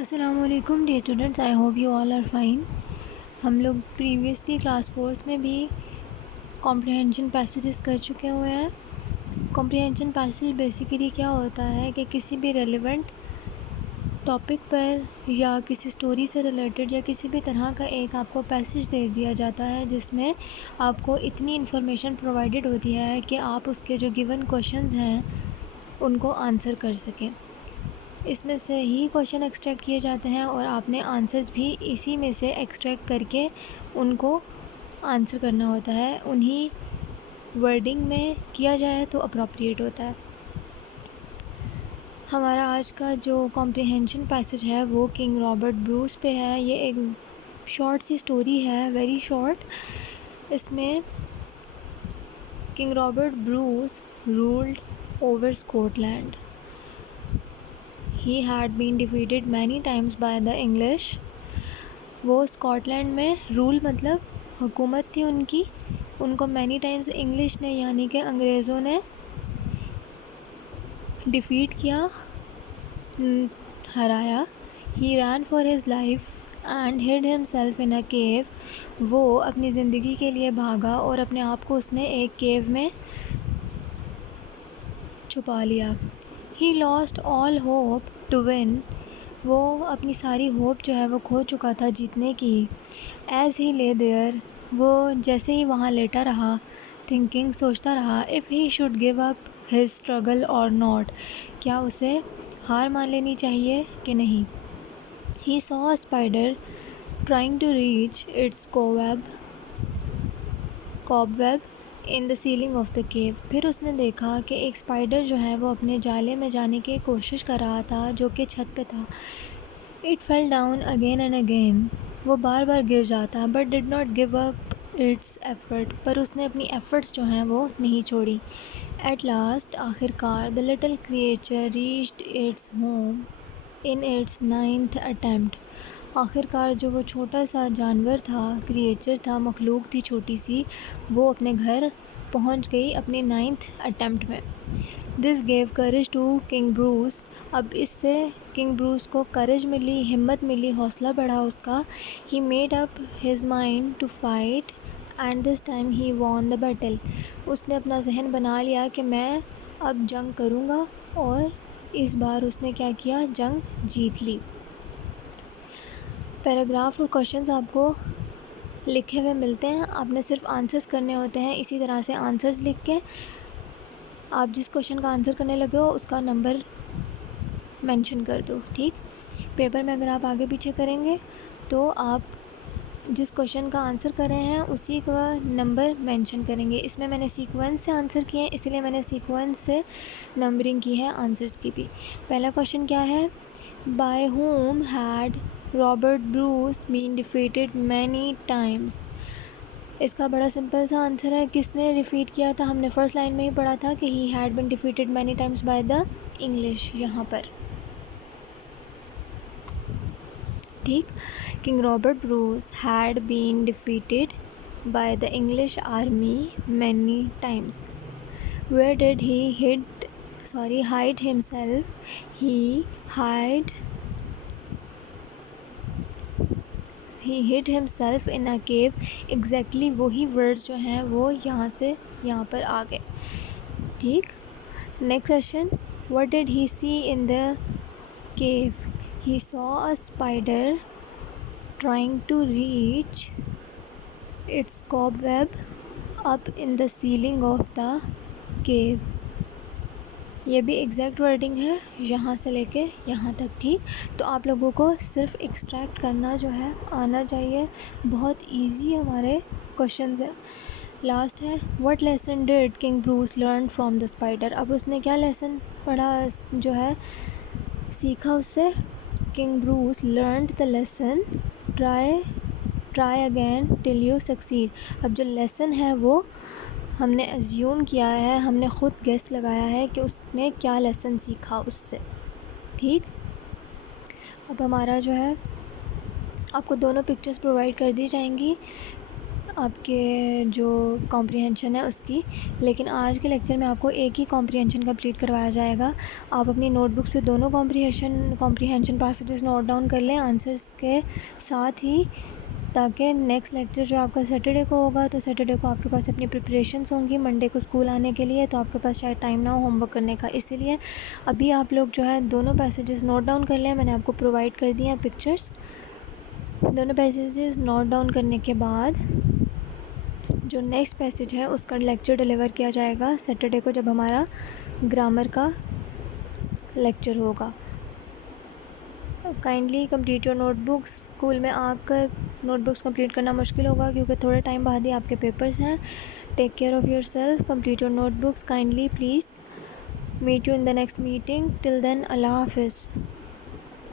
अस्सलामुअलैकुम dear students, I hope you all are fine. हम लोग प्रीवियसली क्लास फोर्थ में भी कॉम्प्रिहेंशन पैसेजेस कर चुके हुए हैं। कॉम्प्रिहेंशन पैसेज बेसिकली क्या होता है कि किसी भी रेलेवेंट टॉपिक पर या किसी स्टोरी से रिलेटेड या किसी भी तरह का एक आपको पैसेज दे दिया जाता है जिसमें आपको इतनी इन्फॉर्मेशन प्रोवाइडेड होती है कि आप उसके जो गिवन क्वेश्चंस हैं उनको आंसर कर सकें। इसमें से ही क्वेश्चन एक्सट्रैक्ट किए जाते हैं और आपने आंसर्स भी इसी में से एक्सट्रैक्ट करके उनको आंसर करना होता है। उन्हीं वर्डिंग में किया जाए तो अप्रोप्रिएट होता है। हमारा आज का जो कॉम्प्रिहेंशन पैसेज है वो किंग रॉबर्ट ब्रूस पे है। ये एक शॉर्ट सी स्टोरी है, वेरी शॉर्ट। इसमें king Robert Bruce ruled over Scotland. He had been defeated many times by the English। वो स्कॉटलैंड में रूल मतलब हुकूमत थी उनकी, उनको मैनी टाइम्स इंग्लिश ने यानी कि अंग्रेज़ों ने डिफ़ीट किया, हराया। He ran for his life and hid himself in a cave। वो अपनी ज़िंदगी के लिए भागा और अपने आप को उसने एक केव में छुपा लिया। He lost all hope to win। वो अपनी सारी होप जो है वो खो चुका था जीतने की। As he lay there, वो जैसे ही वहाँ लेटा रहा, thinking सोचता रहा, if he should give up his struggle or not, क्या उसे हार मान लेनी चाहिए कि नहीं। He saw a spider trying to reach its cobweb in the ceiling of the cave. फिर उसने देखा कि एक स्पाइडर जो है वो अपने जाले में जाने की कोशिश कर रहा था जो कि छत पे था। It fell down again and again. वो बार बार गिर जाता but did not give up it's effort. पर उसने अपनी एफर्ट्स जो हैं वो नहीं छोड़ी। एट लास्ट, आखिरकार, the little creature reached its home in its 9th attempt. आखिरकार जो वो छोटा सा जानवर था, क्रिएचर था, मखलूक थी छोटी सी, वो अपने घर पहुंच गई अपने 9th अटैम्प्ट में। This gave courage to King Bruce. अब इससे किंग ब्रूस को करेज मिली, हिम्मत मिली, हौसला बढ़ा उसका। He made up his mind to fight and this time he won the battle. उसने अपना जहन बना लिया कि मैं अब जंग करूँगा और इस बार उसने क्या किया, जंग जीत ली। पैराग्राफ और क्वेश्चंस आपको लिखे हुए मिलते हैं, आपने सिर्फ आंसर्स करने होते हैं। इसी तरह से आंसर्स लिख के आप जिस क्वेश्चन का आंसर करने लगे हो उसका नंबर मेंशन कर दो। ठीक, पेपर में अगर आप आगे पीछे करेंगे तो आप जिस क्वेश्चन का आंसर कर रहे हैं उसी का नंबर मेंशन करेंगे। इसमें मैंने सीक्वेंस से आंसर किए हैं, इसलिए मैंने सीक्वेंस से नंबरिंग की है आंसर्स की भी। पहला क्वेश्चन क्या है, by whom had Robert Bruce been defeated many times. इसका बड़ा सिंपल सा आंसर है, किसने डिफीट किया था। हमने फर्स्ट लाइन में ही पढ़ा था कि he had been defeated many times by the English. यहाँ पर ठीक, king Robert Bruce had been defeated by the English army many times. Where did he hide himself। he hid himself in a cave। exactly वही words जो हैं वो यहाँ से यहाँ पर आ गए। ठीक, next question, what did he see in the cave। he saw a spider trying to reach its cobweb up in the ceiling of the cave। ये भी एग्जैक्ट वर्डिंग है यहाँ से लेके यहाँ तक। ठीक, तो आप लोगों को सिर्फ एक्सट्रैक्ट करना जो है आना चाहिए। बहुत इजी हमारे क्वेश्चंस हैं। लास्ट है, what lesson did king Bruce learn from the spider. अब उसने क्या लेसन पढ़ा जो है सीखा उससे। King Bruce learned the lesson try again till you succeed. अब जो लेसन है वो हमने अज्यूम किया है, हमने ख़ुद गेस लगाया है कि उसने क्या लेसन सीखा उससे। ठीक, अब हमारा जो है आपको दोनों पिक्चर्स प्रोवाइड कर दी जाएंगी। आपके जो कॉम्प्रिहेंशन है उसकी। लेकिन आज के लेक्चर में आपको एक ही कॉम्प्रिहेंशन कंप्लीट करवाया जाएगा। आप अपनी नोटबुक्स पे दोनों कॉम्प्रिहेंशन पैसेजेस नोट डाउन कर लें आंसर्स के साथ ही, ताकि नेक्स्ट लेक्चर जो आपका सैटरडे को होगा तो सैटरडे को आपके पास अपनी प्रिपरेशंस होंगी मंडे को स्कूल आने के लिए, तो आपके पास शायद टाइम ना हो होमवर्क करने का। इसीलिए अभी आप लोग जो है दोनों पैसेजेस नोट डाउन कर लें। मैंने आपको प्रोवाइड कर दिए हैं पिक्चर्स। दोनों पैसेजेस नोट डाउन करने के बाद जो नेक्स्ट पैसेज है उसका लेक्चर डिलीवर किया जाएगा सैटरडे को, जब हमारा ग्रामर का लेक्चर होगा। Kindly complete your notebooks. School में आकर नोटबुक्स कंप्लीट करना मुश्किल होगा क्योंकि थोड़े टाइम बाद ही आपके पेपर्स हैं। Take care of yourself, complete your notebooks kindly please. Meet you in the next meeting. Till then, अल्लाह हाफिज़।